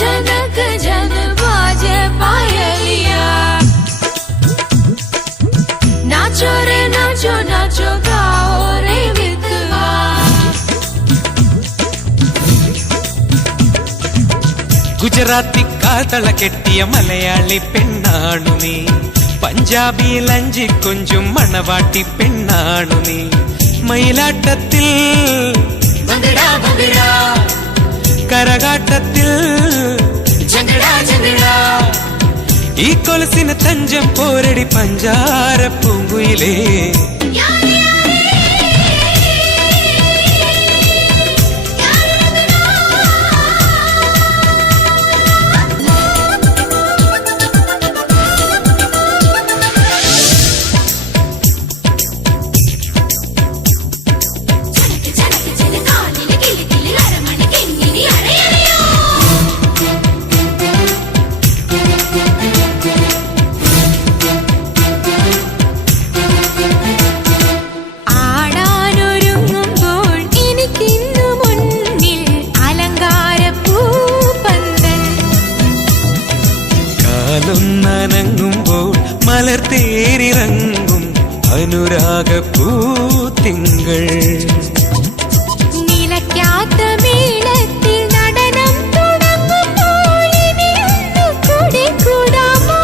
जनक जन बाजे पायलिया नाचो रे नाचो नाचो गाओ रे विधवा ഗുജറാത്തി കാതള കെട്ടിയ മലയാളി പെണ്ണാണു നീ പഞ്ചാബി ലഞ്ചി കൊഞ്ചും മണവാട്ടി പെണ്ണാണു നീ മയിലാട്ടത്തിൽ കരകാട്ടത്തിൽ ഈ കൊലസിന് തഞ്ചം പോരടി പഞ്ചാര പൂങ്കുയിലേ നനങ്ങുമ്പോൾ മലർ തേരിറങ്ങും അനുരാഗ പൂത്തിങ്കൾ നിലയ്ക്കാത്ത മേളത്തിൽ നടനം തുടങ്ങുമ്പോൾ ഇനിയൊന്നു കൂടി കൂടാമോ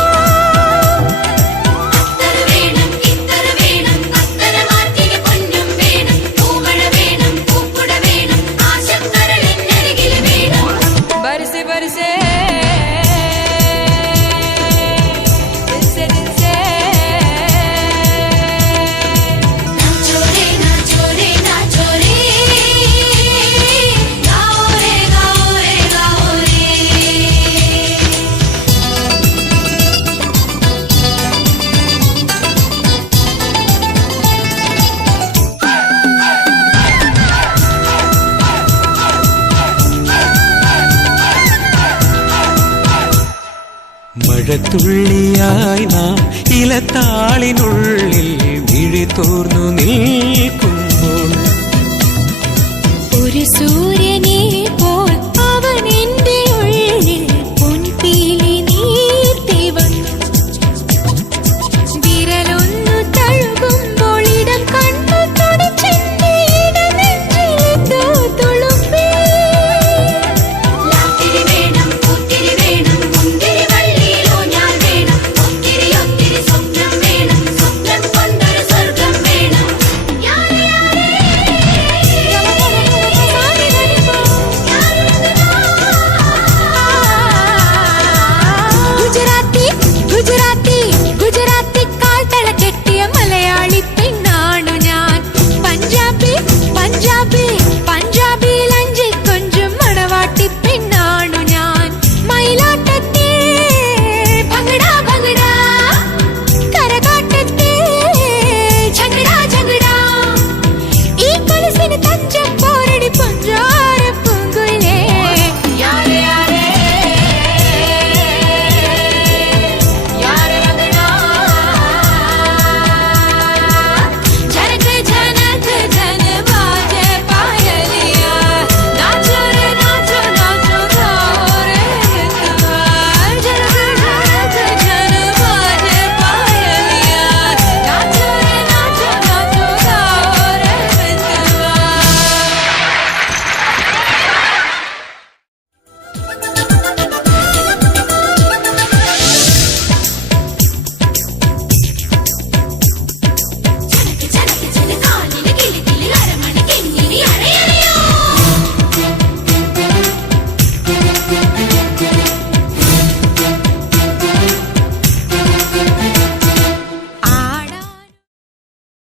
അത്തര വേണം ഇത്തര വേണം അത്തര മാറ്റിന് പൊന്നും വേണം പൂമഴ വേണം പൂക്കുട വേണം ആശക്കരളിനരികിൽ വേണം ബർസെ ബർസെ മഴത്തുള്ളിയായി നാം ഇലത്താളിനുള്ളിൽ വിഴി തോർന്നു നിൽക്കുമ്പോൾ ഒരു